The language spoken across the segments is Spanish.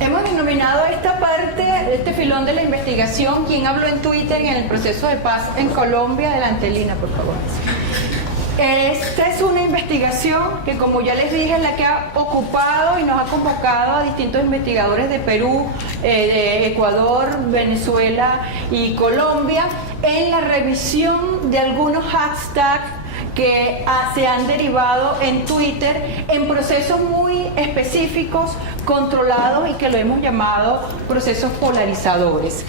Hemos denominado esta parte, este filón de la investigación, ¿quién habló en Twitter en el proceso de paz en Colombia? Adelante, Lina, por favor. Esta es una investigación que, como ya les dije, es la que ha ocupado y nos ha convocado a distintos investigadores de Perú, de Ecuador, Venezuela y Colombia en la revisión de algunos hashtags que se han derivado en Twitter en procesos muy específicos, controlados y que lo hemos llamado procesos polarizadores.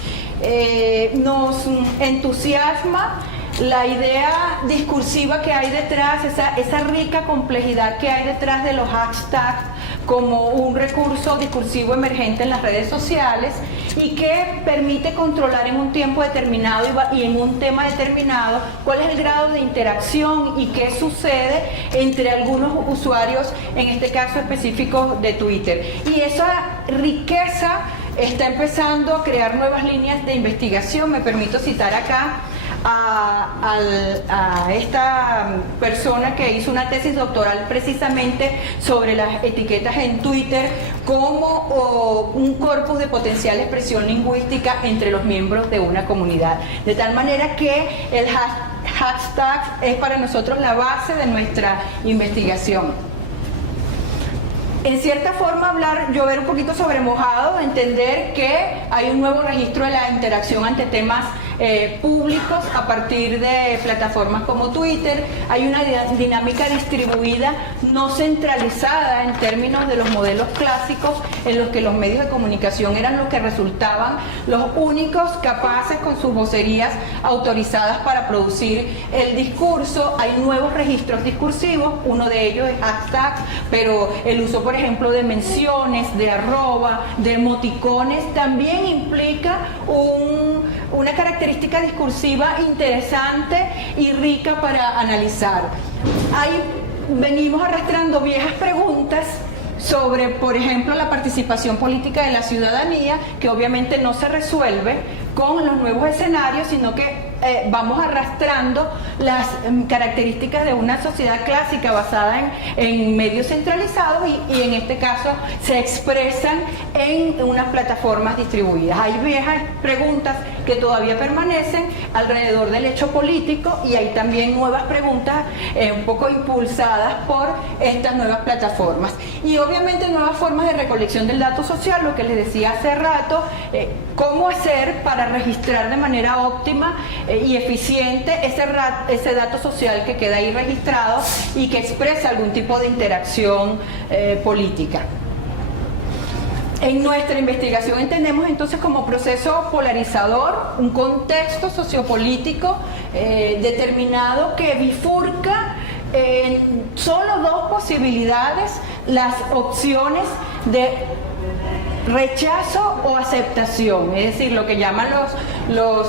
Nos entusiasma la idea discursiva que hay detrás, esa rica complejidad que hay detrás de los hashtags como un recurso discursivo emergente en las redes sociales y que permite controlar en un tiempo determinado y en un tema determinado cuál es el grado de interacción y qué sucede entre algunos usuarios, en este caso específico de Twitter. Y esa riqueza está empezando a crear nuevas líneas de investigación. Me permito citar acá a esta persona que hizo una tesis doctoral precisamente sobre las etiquetas en Twitter como un corpus de potencial expresión lingüística entre los miembros de una comunidad. De tal manera que el hashtag es para nosotros la base de nuestra investigación. En cierta forma, llover un poquito sobre mojado, entender que hay un nuevo registro de la interacción ante temas públicos a partir de plataformas como Twitter. Hay una dinámica distribuida, no centralizada en términos de los modelos clásicos en los que los medios de comunicación eran los que resultaban los únicos capaces con sus vocerías autorizadas para producir el discurso. Hay nuevos registros discursivos, uno de ellos es hashtag, pero el uso, por ejemplo, de menciones, de arroba, de emoticones también implica una característica discursiva interesante y rica para analizar. Venimos arrastrando viejas preguntas sobre, por ejemplo, la participación política de la ciudadanía, que obviamente no se resuelve con los nuevos escenarios, sino que vamos arrastrando las características de una sociedad clásica basada en medios centralizados y en este caso se expresan en unas plataformas distribuidas. Hay viejas preguntas que todavía permanecen alrededor del hecho político y hay también nuevas preguntas un poco impulsadas por estas nuevas plataformas. Y obviamente nuevas formas de recolección del dato social, lo que les decía hace rato, cómo hacer para registrar de manera óptima y eficiente ese dato social que queda ahí registrado y que expresa algún tipo de interacción política. En nuestra investigación entendemos entonces como proceso polarizador un contexto sociopolítico determinado que bifurca en solo dos posibilidades las opciones de rechazo o aceptación, es decir, lo que llaman los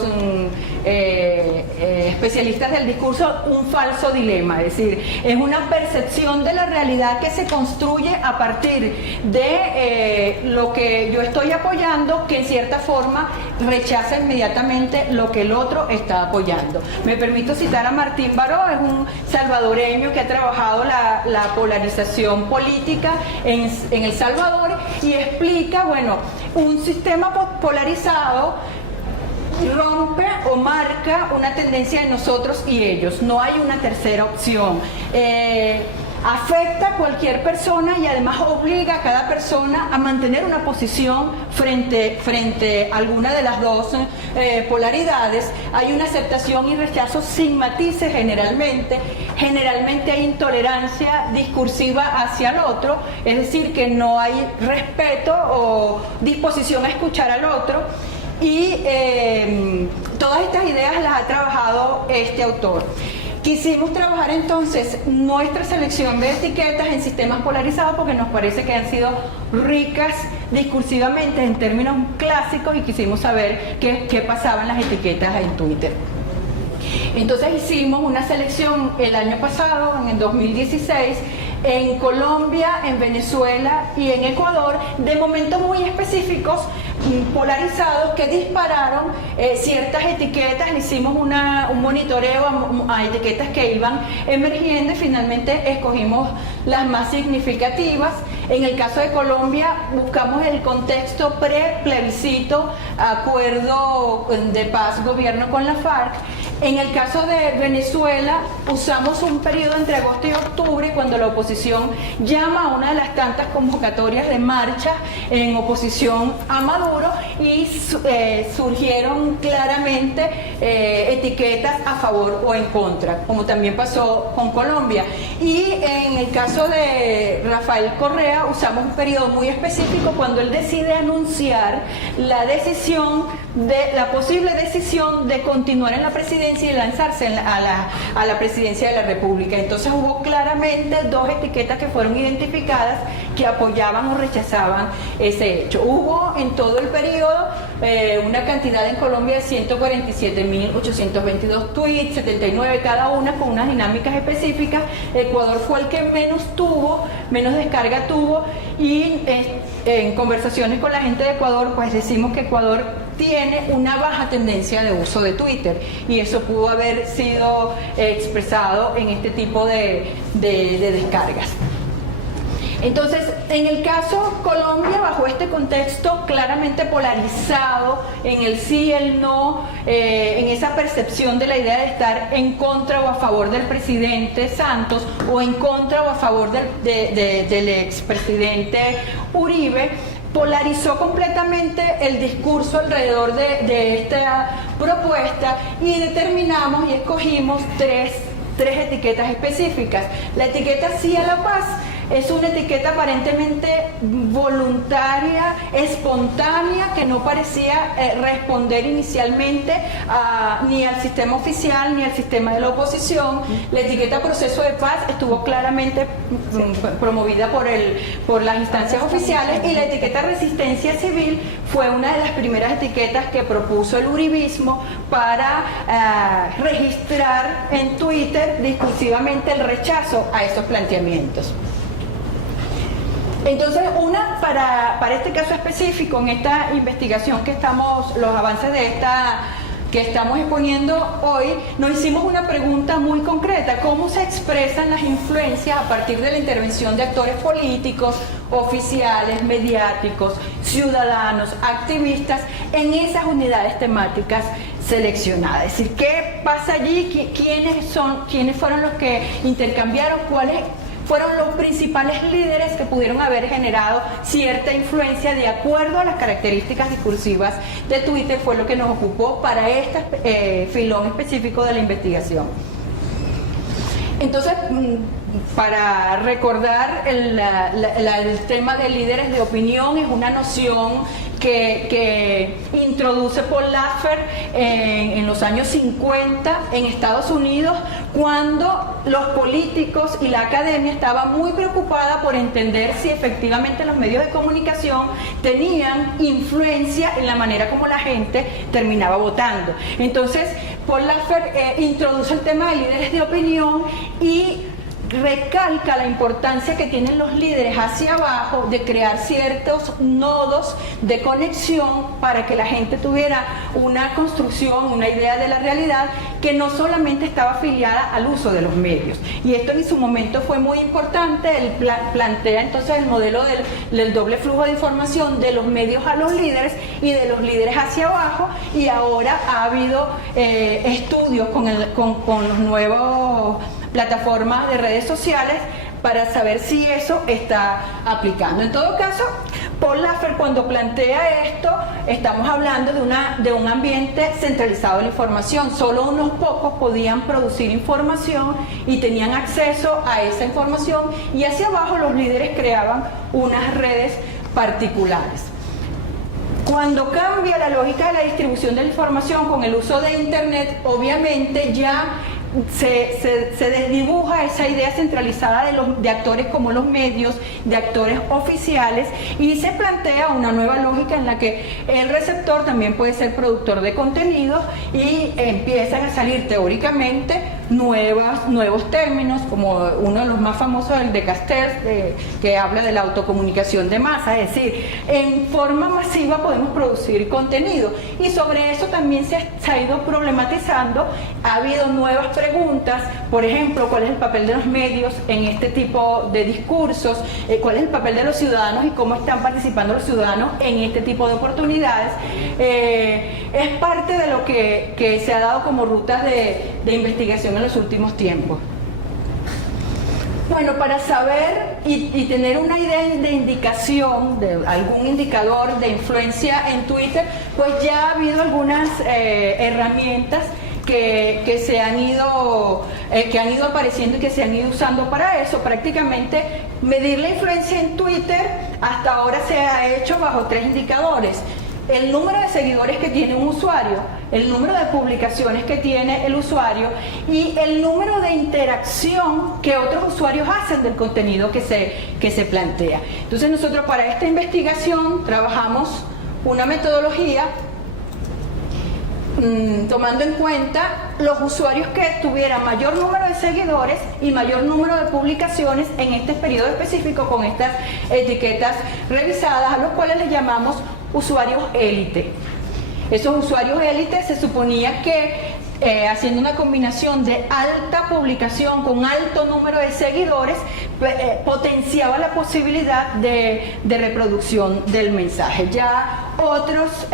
especialistas del discurso un falso dilema, es decir, es una percepción de la realidad que se construye a partir de lo que yo estoy apoyando, que en cierta forma rechaza inmediatamente lo que el otro está apoyando. Me permito citar a Martín Baró, es un salvadoreño que ha trabajado la polarización política en El Salvador y explica, bueno, un sistema polarizado rompe o marca una tendencia de nosotros y ellos, no hay una tercera opción. Afecta a cualquier persona y además obliga a cada persona a mantener una posición frente a alguna de las dos polaridades. Hay una aceptación y rechazo sin matices generalmente hay intolerancia discursiva hacia el otro, es decir, que no hay respeto o disposición a escuchar al otro. Y todas estas ideas las ha trabajado este autor. Quisimos trabajar entonces nuestra selección de etiquetas en sistemas polarizados porque nos parece que han sido ricas discursivamente en términos clásicos y quisimos saber qué pasaba en las etiquetas en Twitter. Entonces hicimos una selección el año pasado, en el 2016, en Colombia, en Venezuela y en Ecuador, de momentos muy específicos polarizados que dispararon ciertas etiquetas. Le hicimos un monitoreo a etiquetas que iban emergiendo y finalmente escogimos las más significativas. En el caso de Colombia buscamos el contexto pre-plebiscito, acuerdo de paz, gobierno con la FARC. En el caso de Venezuela usamos un periodo entre agosto y octubre, cuando la oposición llama a una de las tantas convocatorias de marcha en oposición a Maduro, y surgieron claramente etiquetas a favor o en contra, como también pasó con Colombia. Y en el caso de Rafael Correa usamos un periodo muy específico, cuando él decide anunciar la posible decisión de continuar en la presidencia y lanzarse a la presidencia de la República. Entonces hubo claramente dos etiquetas que fueron identificadas que apoyaban o rechazaban ese hecho. Hubo en todo el periodo una cantidad en Colombia de 147.822 tweets, 79 cada una con unas dinámicas específicas. Ecuador fue el que menos descarga tuvo, y en conversaciones con la gente de Ecuador, pues decimos que Ecuador tiene una baja tendencia de uso de Twitter, y eso pudo haber sido expresado en este tipo de descargas. Entonces, en el caso Colombia, bajo este contexto claramente polarizado en el sí y el no, en esa percepción de la idea de estar en contra o a favor del presidente Santos, o en contra o a favor del expresidente Uribe, polarizó completamente el discurso alrededor de esta propuesta, y determinamos y escogimos tres etiquetas específicas. La etiqueta Sí a la Paz es una etiqueta aparentemente voluntaria, espontánea, que no parecía responder inicialmente ni al sistema oficial ni al sistema de la oposición. La etiqueta Proceso de Paz estuvo claramente promovida por las instancias oficiales, y la etiqueta Resistencia Civil fue una de las primeras etiquetas que propuso el uribismo para registrar en Twitter discursivamente el rechazo a esos planteamientos. Entonces, para este caso específico, en esta investigación los avances que estamos exponiendo hoy, nos hicimos una pregunta muy concreta: ¿cómo se expresan las influencias a partir de la intervención de actores políticos, oficiales, mediáticos, ciudadanos, activistas en esas unidades temáticas seleccionadas? Es decir, ¿qué pasa allí? ¿Quiénes fueron los que intercambiaron? ¿Cuáles fueron los principales líderes que pudieron haber generado cierta influencia de acuerdo a las características discursivas de Twitter? Fue lo que nos ocupó para este filón específico de la investigación. Entonces, para recordar, el tema de líderes de opinión es una noción que introduce Paul Laffer en los años 50 en Estados Unidos, cuando los políticos y la academia estaban muy preocupada por entender si efectivamente los medios de comunicación tenían influencia en la manera como la gente terminaba votando. Entonces, Paul Laffer introduce el tema de líderes de opinión y recalca la importancia que tienen los líderes hacia abajo de crear ciertos nodos de conexión para que la gente tuviera una construcción, una idea de la realidad que no solamente estaba afiliada al uso de los medios. Y esto en su momento fue muy importante. Él plantea entonces el modelo del doble flujo de información de los medios a los líderes y de los líderes hacia abajo, y ahora ha habido estudios con los nuevos plataformas de redes sociales para saber si eso está aplicando. En todo caso, Paul Laffer, cuando plantea esto, estamos hablando de un ambiente centralizado de la información. Solo unos pocos podían producir información y tenían acceso a esa información, y hacia abajo los líderes creaban unas redes particulares. Cuando cambia la lógica de la distribución de la información con el uso de Internet, obviamente ya se desdibuja esa idea centralizada de actores como los medios, de actores oficiales, y se plantea una nueva lógica en la que el receptor también puede ser productor de contenidos, y empiezan a salir teóricamente nuevos términos, como uno de los más famosos, el de Castells, que habla de la autocomunicación de masa, es decir, en forma masiva podemos producir contenido, y sobre eso también se ha ido problematizando. Ha habido nuevas preguntas, por ejemplo, ¿cuál es el papel de los medios en este tipo de discursos? ¿Cuál es el papel de los ciudadanos y cómo están participando los ciudadanos en este tipo de oportunidades? Es parte de lo que se ha dado como rutas de investigación en los últimos tiempos. Bueno, para saber y tener una idea de indicación, de algún indicador de influencia en Twitter, pues ya ha habido algunas herramientas que se han ido apareciendo y que se han ido usando para eso. Prácticamente medir la influencia en Twitter hasta ahora se ha hecho bajo 3 indicadores: el número de seguidores que tiene un usuario, el número de publicaciones que tiene el usuario y el número de interacción que otros usuarios hacen del contenido que se plantea. Entonces nosotros para esta investigación trabajamos una metodología tomando en cuenta los usuarios que tuvieran mayor número de seguidores y mayor número de publicaciones en este periodo específico, con estas etiquetas revisadas, a los cuales les llamamos usuarios élite. Esos usuarios élite se suponía que haciendo una combinación de alta publicación con alto número de seguidores, potenciaba la posibilidad de reproducción del mensaje. Ya otros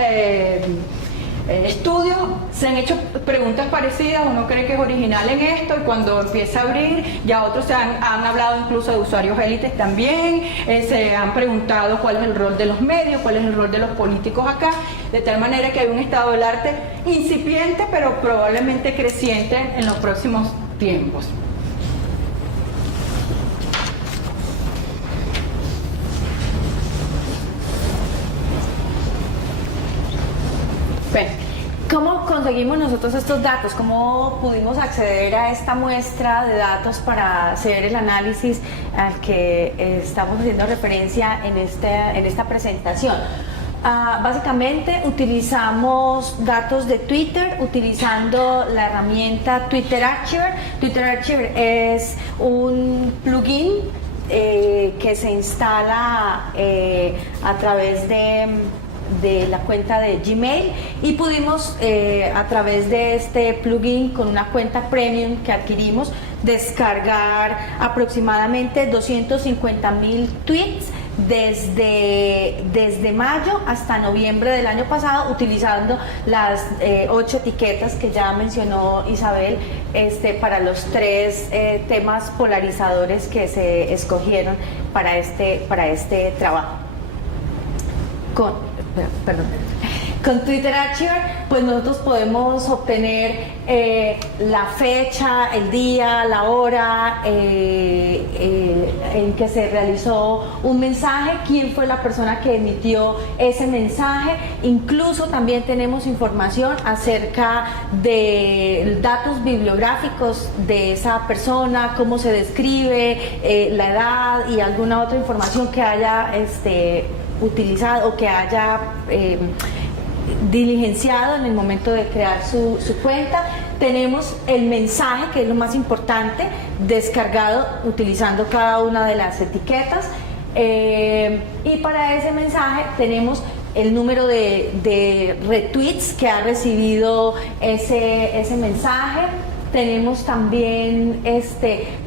estudios se han hecho preguntas parecidas, uno cree que es original en esto, y cuando empieza a abrir, ya otros han hablado incluso de usuarios élites también, se han preguntado cuál es el rol de los medios, cuál es el rol de los políticos acá, de tal manera que hay un estado del arte incipiente, pero probablemente creciente en los próximos tiempos. ¿Cómo conseguimos nosotros estos datos? ¿Cómo pudimos acceder a esta muestra de datos para hacer el análisis al que estamos haciendo referencia en esta presentación? Básicamente utilizamos datos de Twitter utilizando la herramienta Twitter Archiver. Twitter Archiver es un plugin que se instala a través de la cuenta de Gmail, y pudimos a través de este plugin, con una cuenta premium que adquirimos, descargar aproximadamente 250,000 tweets desde mayo hasta noviembre del año pasado, utilizando las 8 etiquetas que ya mencionó Isabel para los 3 temas polarizadores que se escogieron para este trabajo. Con Twitter Archiver, pues nosotros podemos obtener la fecha, el día, la hora en que se realizó un mensaje, quién fue la persona que emitió ese mensaje. Incluso también tenemos información acerca de datos bibliográficos de esa persona, cómo se describe, la edad y alguna otra información que haya utilizado o que haya diligenciado en el momento de crear su cuenta. Tenemos el mensaje, que es lo más importante, descargado utilizando cada una de las etiquetas, y para ese mensaje tenemos el número de retweets que ha recibido ese mensaje. Tenemos también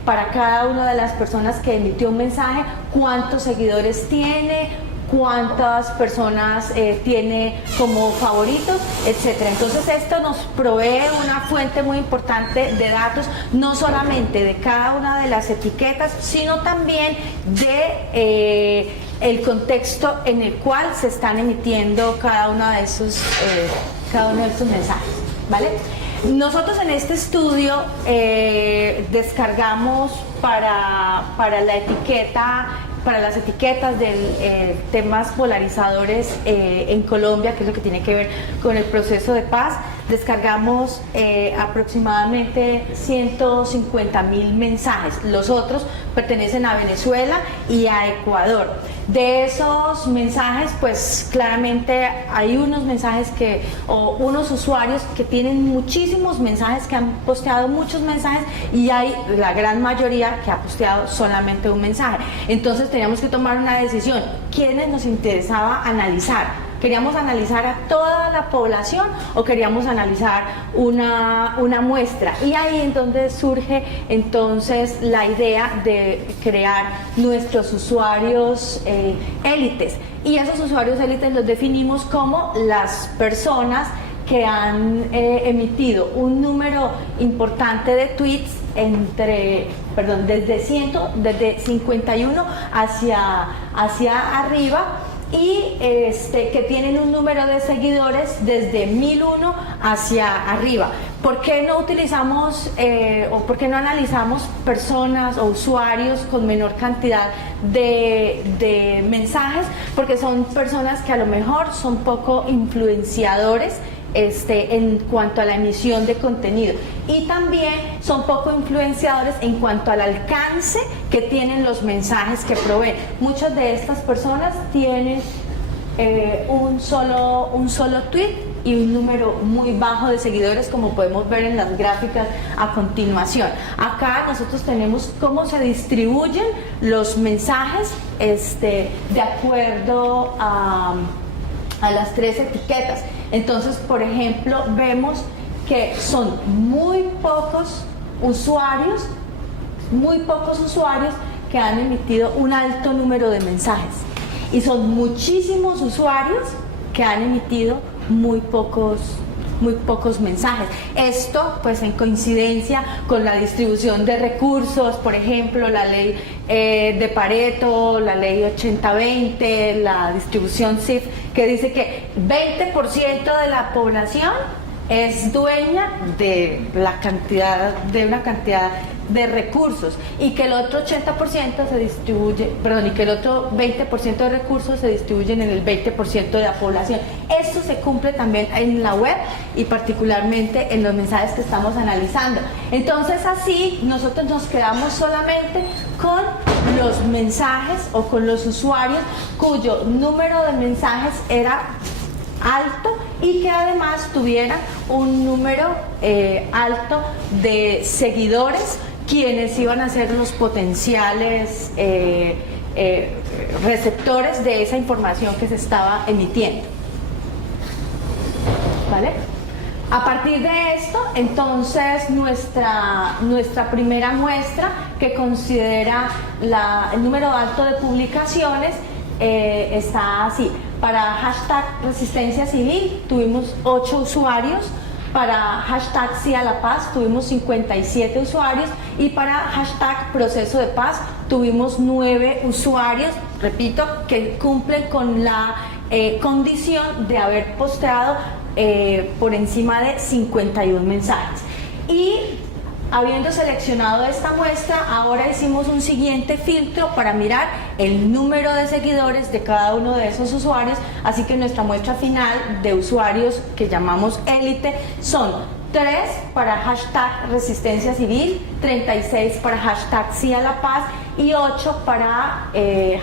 para cada una de las personas que emitió un mensaje, cuántos seguidores tiene, cuántas personas tiene como favoritos, etcétera. Entonces esto nos provee una fuente muy importante de datos, no solamente de cada una de las etiquetas, sino también de el contexto en el cual se están emitiendo cada uno de esos mensajes, ¿vale? Nosotros en este estudio descargamos para las etiquetas de temas polarizadores en Colombia, que es lo que tiene que ver con el proceso de paz. descargamos aproximadamente 150.000 mensajes. Los otros pertenecen a Venezuela y a Ecuador. De esos mensajes, pues claramente hay unos mensajes o unos usuarios que tienen muchísimos mensajes, que han posteado muchos mensajes, y hay la gran mayoría que ha posteado solamente un mensaje. Entonces teníamos que tomar una decisión. ¿Quiénes nos interesaba analizar? ¿Queríamos analizar a toda la población o queríamos analizar una muestra? Y ahí es donde surge entonces la idea de crear nuestros usuarios élites. Y esos usuarios élites los definimos como las personas que han emitido un número importante de tweets desde 51 hacia arriba, y que tienen un número de seguidores desde 1001 hacia arriba. ¿Por qué no utilizamos o por qué no analizamos personas o usuarios con menor cantidad de mensajes? Porque son personas que a lo mejor son poco influenciadores en cuanto a la emisión de contenido, y también son poco influenciadores en cuanto al alcance que tienen los mensajes que proveen. Muchas de estas personas tienen un solo tweet y un número muy bajo de seguidores, como podemos ver en las gráficas a continuación. Acá nosotros tenemos cómo se distribuyen los mensajes de acuerdo a las 3 etiquetas. Entonces, por ejemplo, vemos que son muy pocos usuarios que han emitido un alto número de mensajes, y son muchísimos usuarios que han emitido muy pocos mensajes. Esto pues en coincidencia con la distribución de recursos, por ejemplo la ley de Pareto, la ley 80-20, la distribución CIF, que dice que 20% de la población es dueña de una cantidad de recursos, y que el otro 80% se distribuye, y que el otro 20% de recursos se distribuyen en el 20% de la población. Esto se cumple también en la web y particularmente en los mensajes que estamos analizando. Entonces así nosotros nos quedamos solamente con los mensajes o con los usuarios cuyo número de mensajes era alto y que además tuvieran un número alto de seguidores, quienes iban a ser los potenciales receptores de esa información que se estaba emitiendo. ¿Vale? A partir de esto, entonces, nuestra primera muestra, que considera el número alto de publicaciones, está así. Para hashtag Resistencia Civil tuvimos 8 usuarios, para hashtag Sí a la Paz tuvimos 57 usuarios, y para hashtag Proceso de Paz tuvimos 9 usuarios, repito, que cumplen con la condición de haber posteado por encima de 51 mensajes. Y habiendo seleccionado esta muestra, ahora hicimos un siguiente filtro para mirar el número de seguidores de cada uno de esos usuarios, así que nuestra muestra final de usuarios que llamamos élite son 3 para hashtag Resistencia Civil, 36 para hashtag Sí a la Paz y 8 para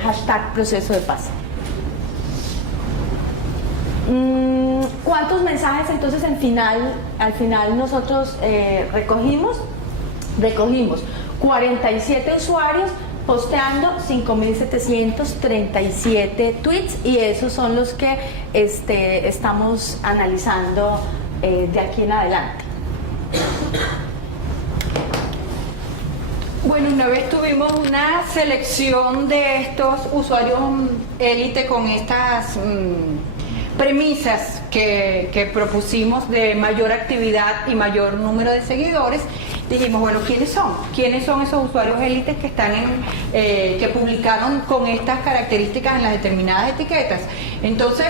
hashtag Proceso de Paz. ¿Cuántos mensajes entonces al final nosotros recogimos? Recogimos 47 usuarios posteando 5.737 tweets, y esos son los que estamos analizando de aquí en adelante. Bueno, una vez tuvimos una selección de estos usuarios élite con estas premisas que propusimos de mayor actividad y mayor número de seguidores. Dijimos, bueno, ¿quiénes son? ¿Quiénes son esos usuarios élites que están que publicaron con estas características en las determinadas etiquetas? Entonces,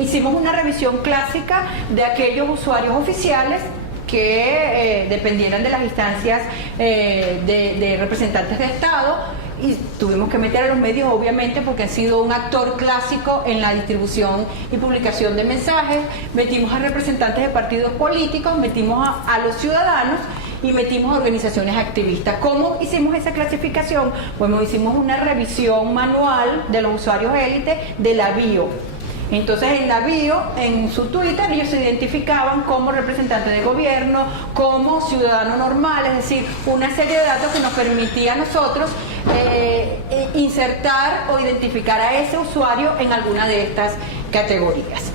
hicimos una revisión clásica de aquellos usuarios oficiales que dependieran de las instancias de representantes de Estado, y tuvimos que meter a los medios, obviamente, porque han sido un actor clásico en la distribución y publicación de mensajes. Metimos a representantes de partidos políticos, metimos a los ciudadanos y metimos a organizaciones activistas. ¿Cómo hicimos esa clasificación? Bueno, hicimos una revisión manual de los usuarios élite de la bio. Entonces en la bio, en su Twitter, ellos se identificaban como representantes de gobierno, como ciudadano normal, es decir, una serie de datos que nos permitía a nosotros insertar o identificar a ese usuario en alguna de estas categorías.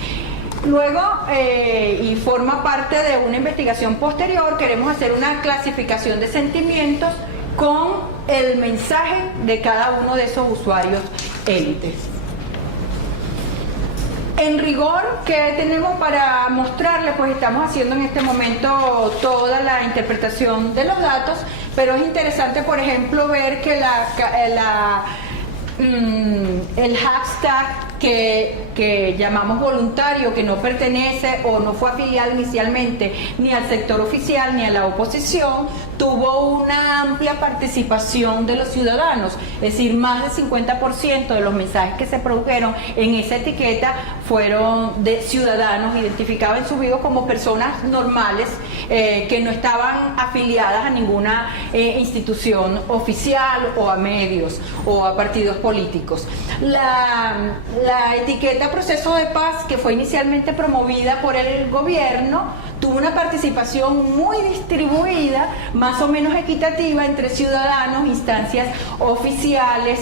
Luego, y forma parte de una investigación posterior, queremos hacer una clasificación de sentimientos con el mensaje de cada uno de esos usuarios élites. En rigor, ¿qué tenemos para mostrarles? Pues estamos haciendo en este momento toda la interpretación de los datos, pero es interesante, por ejemplo, ver que el hashtag que llamamos voluntario, que no pertenece o no fue afiliado inicialmente ni al sector oficial ni a la oposición, tuvo una amplia participación de los ciudadanos, es decir, más del 50% de los mensajes que se produjeron en esa etiqueta fueron de ciudadanos identificados en su bio como personas normales que no estaban afiliadas a ninguna institución oficial o a medios o a partidos políticos. La etiqueta Proceso de Paz, que fue inicialmente promovida por el gobierno, tuvo una participación muy distribuida, más o menos equitativa entre ciudadanos, instancias oficiales,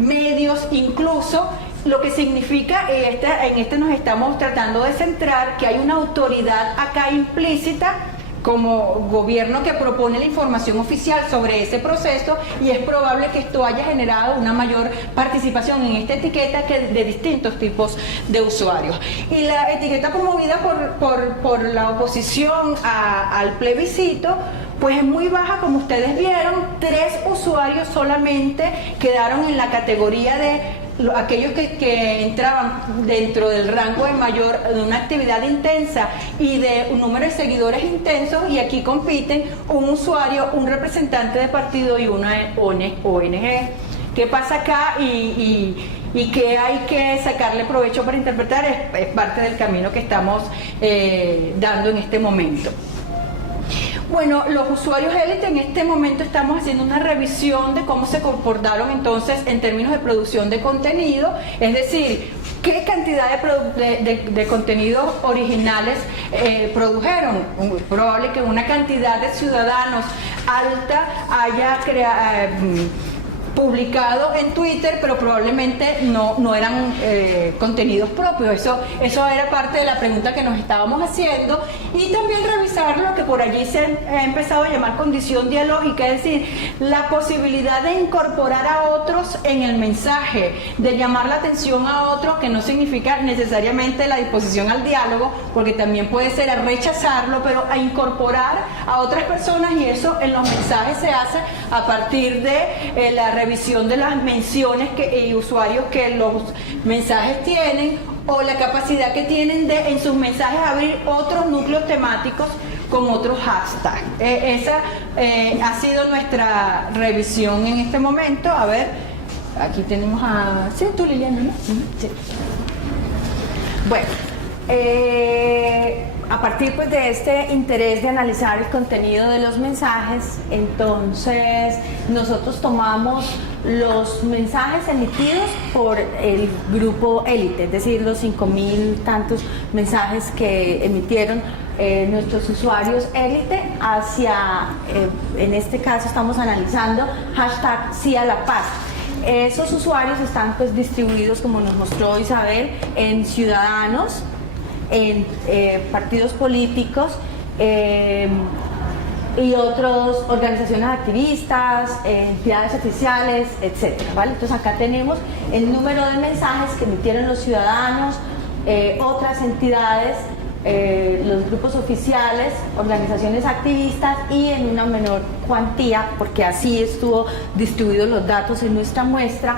medios, incluso, lo que significa, en este nos estamos tratando de centrar, que hay una autoridad acá implícita como gobierno que propone la información oficial sobre ese proceso, y es probable que esto haya generado una mayor participación en esta etiqueta que de distintos tipos de usuarios. Y la etiqueta promovida por la oposición al plebiscito pues es muy baja, como ustedes vieron. 3 usuarios solamente quedaron en la categoría de aquellos que entraban dentro del rango de una actividad intensa y de un número de seguidores intensos, y aquí compiten un usuario, un representante de partido y una ONG. ¿Qué pasa acá y qué hay que sacarle provecho para interpretar? Es parte del camino que estamos dando en este momento. Bueno, los usuarios élite, en este momento estamos haciendo una revisión de cómo se comportaron entonces en términos de producción de contenido, es decir, qué cantidad de contenidos originales produjeron. Es probable que una cantidad de ciudadanos alta haya publicado en Twitter, pero probablemente no eran contenidos propios. Eso era parte de la pregunta que nos estábamos haciendo, y también revisar lo que por allí se ha empezado a llamar condición dialógica, es decir, la posibilidad de incorporar a otros en el mensaje, de llamar la atención a otros, que no significa necesariamente la disposición al diálogo, porque también puede ser a rechazarlo, pero a incorporar a otras personas, y eso en los mensajes se hace a partir de la revisión de las menciones y usuarios que los mensajes tienen, o la capacidad que tienen de en sus mensajes abrir otros núcleos temáticos con otros hashtags. Esa ha sido nuestra revisión en este momento. A ver, aquí tenemos a... Sí, tú, Liliana, ¿no? Sí. Bueno, a partir pues de este interés de analizar el contenido de los mensajes, entonces nosotros tomamos los mensajes emitidos por el grupo élite, es decir, los 5.000 tantos mensajes que emitieron nuestros usuarios élite hacia, en este caso estamos analizando hashtag sí a la paz. Esos usuarios están pues distribuidos, como nos mostró Isabel, en ciudadanos, en partidos políticos y otras organizaciones activistas, entidades oficiales, etcétera, ¿vale? Entonces acá tenemos el número de mensajes que emitieron los ciudadanos, otras entidades, los grupos oficiales, organizaciones activistas, y en una menor cuantía, porque así estuvo distribuidos los datos en nuestra muestra,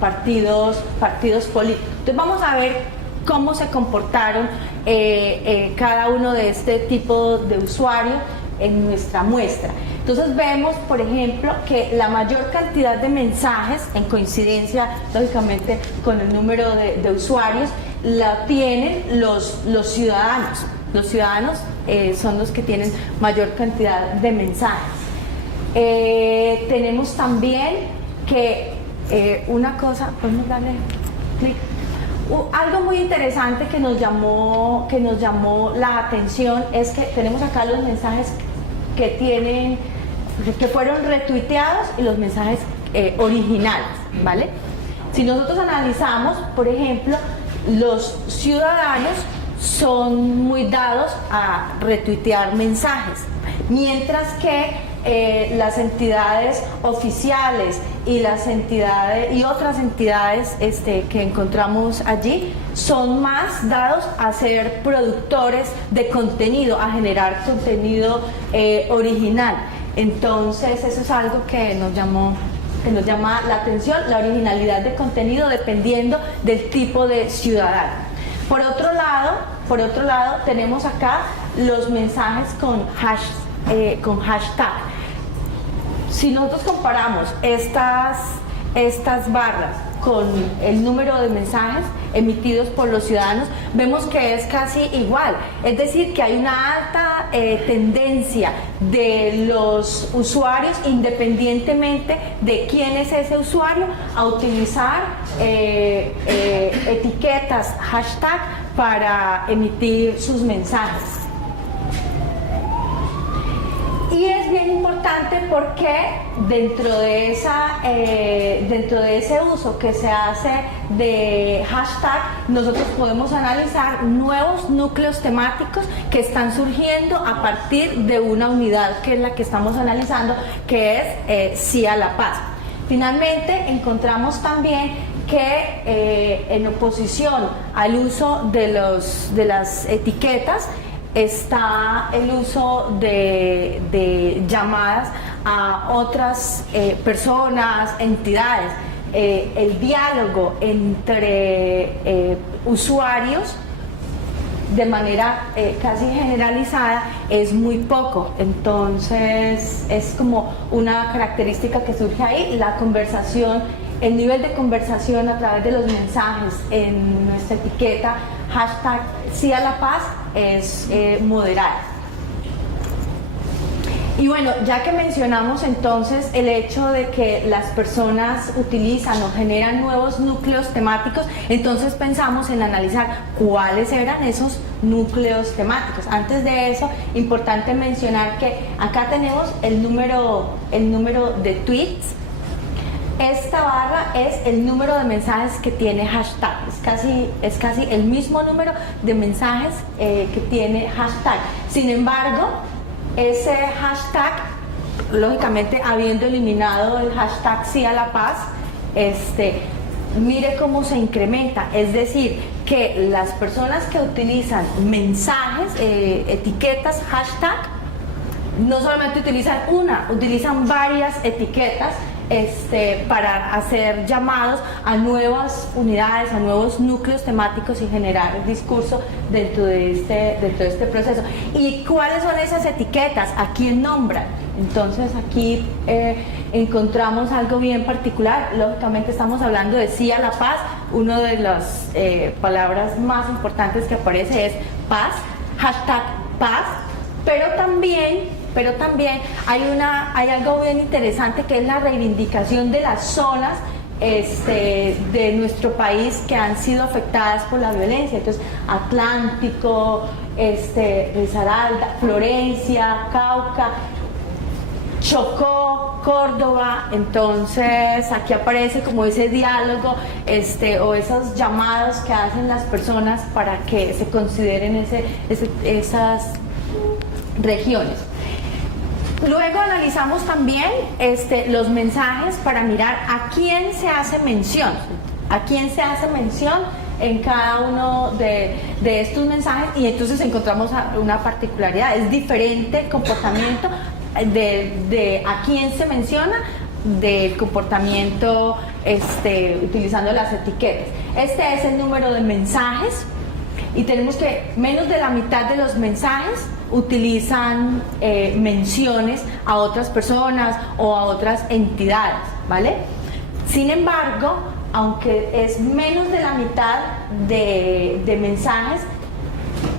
partidos políticos. Entonces vamos a ver cómo se comportaron cada uno de este tipo de usuarios en nuestra muestra. Entonces vemos, por ejemplo, que la mayor cantidad de mensajes, en coincidencia lógicamente con el número de usuarios, la tienen los ciudadanos. Los ciudadanos son los que tienen mayor cantidad de mensajes. Tenemos también que una cosa, podemos darle clic. Algo muy interesante que nos llamó la atención es que tenemos acá los mensajes que fueron retuiteados y los mensajes originales, ¿vale? Si nosotros analizamos, por ejemplo, los ciudadanos son muy dados a retuitear mensajes, mientras que las entidades oficiales y otras entidades que encontramos allí son más dados a ser productores de contenido, a generar contenido original. Entonces eso es algo que nos llama la atención, la originalidad de contenido dependiendo del tipo de ciudadano. Por otro lado tenemos acá los mensajes con hashtag. Si nosotros comparamos estas barras con el número de mensajes emitidos por los ciudadanos, vemos que es casi igual. Es decir, que hay una alta tendencia de los usuarios, independientemente de quién es ese usuario, a utilizar etiquetas, hashtag, para emitir sus mensajes. Y es bien importante porque dentro de ese uso que se hace de hashtag, nosotros podemos analizar nuevos núcleos temáticos que están surgiendo a partir de una unidad que es la que estamos analizando, que es Sí a la Paz. Finalmente, encontramos también que en oposición al uso de las etiquetas, está el uso de llamadas a otras personas, entidades. El diálogo entre usuarios de manera casi generalizada es muy poco. Entonces es como una característica que surge ahí, la conversación, el nivel de conversación a través de los mensajes en nuestra etiqueta hashtag Sí a la Paz es moderado. Y bueno, ya que mencionamos entonces el hecho de que las personas utilizan o generan nuevos núcleos temáticos, entonces pensamos en analizar cuáles eran esos núcleos temáticos. Antes de eso, importante mencionar que acá tenemos el número de tweets. Esta barra es el número de mensajes que tiene hashtag, es casi el mismo número de mensajes que tiene hashtag. Sin embargo, ese hashtag, lógicamente habiendo eliminado el hashtag Sí a la Paz, mire cómo se incrementa, es decir, que las personas que utilizan mensajes, etiquetas, hashtag, no solamente utilizan una, utilizan varias etiquetas para hacer llamados a nuevas unidades, a nuevos núcleos temáticos y generar discurso dentro de este proceso. ¿Y cuáles son esas etiquetas? ¿A quién nombran? Entonces aquí encontramos algo bien particular. Lógicamente estamos hablando de Sí a la Paz. Una de las palabras más importantes que aparece es paz, hashtag paz, pero también hay algo bien interesante que es la reivindicación de las zonas de nuestro país que han sido afectadas por la violencia. Entonces, Atlántico, Risaralda, Florencia, Cauca, Chocó, Córdoba. Entonces aquí aparece como ese diálogo o esos llamados que hacen las personas para que se consideren esas regiones. Luego analizamos también los mensajes para mirar a quién se hace mención, en cada uno de estos mensajes, y entonces encontramos una particularidad, es diferente el comportamiento de a quién se menciona del comportamiento utilizando las etiquetas. Este es el número de mensajes Y tenemos que menos de la mitad de los mensajes utilizan menciones a otras personas o a otras entidades, ¿vale? Sin embargo, aunque es menos de la mitad de mensajes,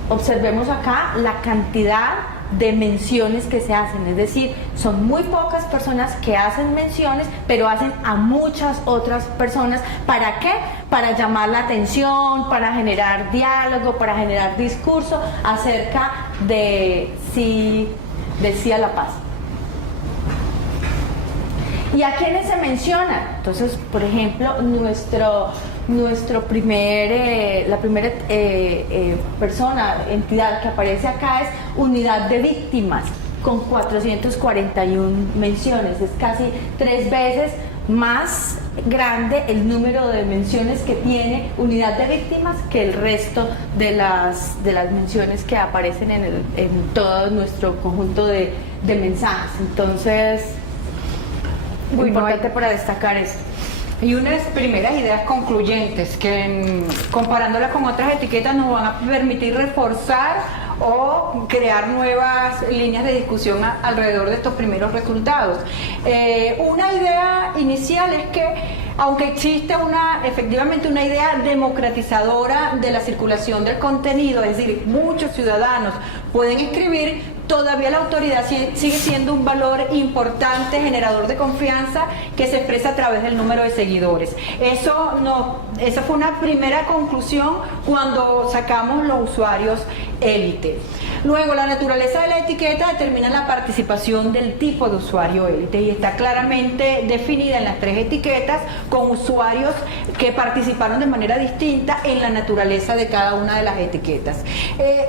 observemos acá la cantidad de menciones que se hacen, es decir, son muy pocas personas que hacen menciones, pero hacen a muchas otras personas. ¿Para qué? Para llamar la atención, para generar diálogo, para generar discurso acerca de sí a la paz. ¿Y a quiénes se menciona? Entonces, por ejemplo, la primera entidad que aparece acá es Unidad de Víctimas, con 441 menciones. Es casi 3 veces más grande el número de menciones que tiene Unidad de Víctimas que el resto de las menciones que aparecen en todo nuestro conjunto de mensajes. Entonces, muy importante para destacar esto. Y unas primeras ideas concluyentes que comparándolas con otras etiquetas nos van a permitir reforzar o crear nuevas líneas de discusión alrededor de estos primeros resultados. Una idea inicial es que aunque existe efectivamente una idea democratizadora de la circulación del contenido, es decir, muchos ciudadanos pueden escribir, todavía la autoridad sigue siendo un valor importante, generador de confianza, que se expresa a través del número de seguidores. Esa fue una primera conclusión cuando sacamos los usuarios élite. Luego, la naturaleza de la etiqueta determina la participación del tipo de usuario élite y está claramente definida en las 3 etiquetas con usuarios que participaron de manera distinta en la naturaleza de cada una de las etiquetas.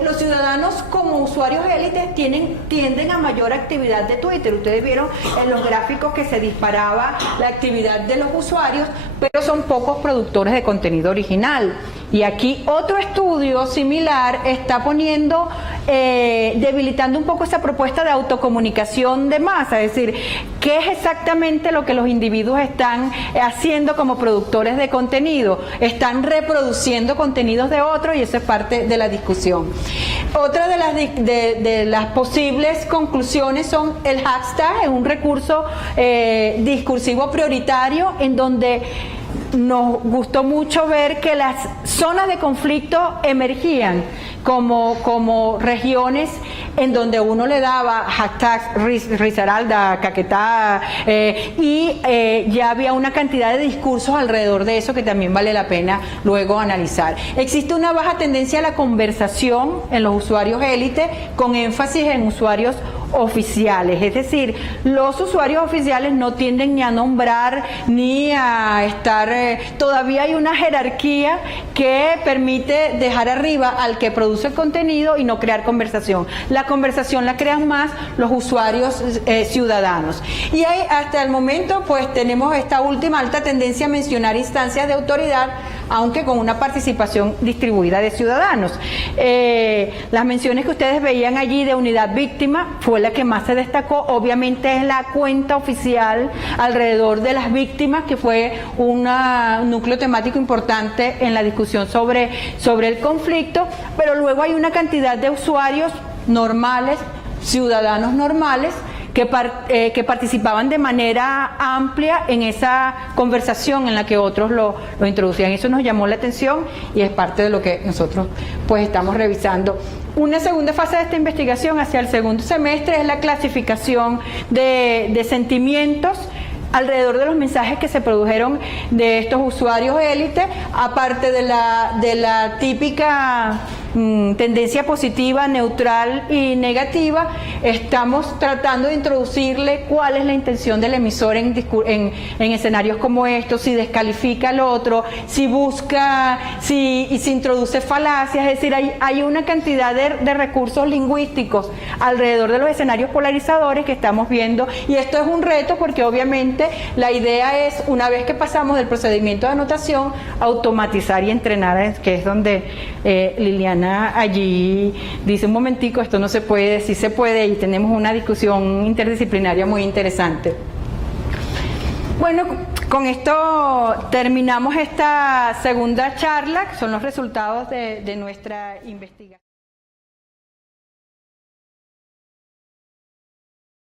Los ciudadanos como usuarios élites tienden a mayor actividad de Twitter. Ustedes vieron en los gráficos que se disparaba la actividad de los usuarios, pero son pocos productores de contenido original. Y aquí otro estudio similar está debilitando un poco esa propuesta de autocomunicación de masa, es decir, ¿qué es exactamente lo que los individuos están haciendo como productores de contenido? Están reproduciendo contenidos de otros y eso es parte de la discusión. Otra de las posibles conclusiones son el hashtag, es un recurso discursivo prioritario en donde nos gustó mucho ver que las zonas de conflicto emergían como regiones en donde uno le daba hashtag Risaralda, Caquetá, y ya había una cantidad de discursos alrededor de eso que también vale la pena luego analizar. Existe una baja tendencia a la conversación en los usuarios élite con énfasis en usuarios oficiales, es decir, los usuarios oficiales no tienden ni a nombrar ni a estar, todavía hay una jerarquía que permite dejar arriba al que produce el contenido y no crear conversación. La conversación la crean más los usuarios ciudadanos. Y ahí, hasta el momento, pues tenemos esta última alta tendencia a mencionar instancias de autoridad, aunque con una participación distribuida de ciudadanos. Las menciones que ustedes veían allí de Unidad Víctima fue la que más se destacó. Obviamente es la cuenta oficial alrededor de las víctimas, que fue un núcleo temático importante en la discusión sobre el conflicto, pero luego hay una cantidad de usuarios normales, ciudadanos normales, que participaban de manera amplia en esa conversación en la que otros lo introducían. Eso nos llamó la atención y es parte de lo que nosotros pues estamos revisando. Una segunda fase de esta investigación hacia el segundo semestre es la clasificación de sentimientos alrededor de los mensajes que se produjeron de estos usuarios élite, aparte de la típica tendencia positiva, neutral y negativa. Estamos tratando de introducirle cuál es la intención del emisor en escenarios como estos, si descalifica al otro, si busca, si introduce falacias, es decir, hay una cantidad de recursos lingüísticos alrededor de los escenarios polarizadores que estamos viendo, y esto es un reto porque obviamente la idea es, una vez que pasamos del procedimiento de anotación, automatizar y entrenar, que es donde Liliana allí dice un momentico, esto no se puede, sí se puede, y tenemos una discusión interdisciplinaria muy interesante. bueno, con esto terminamos esta segunda charla, que son los resultados de nuestra investigación.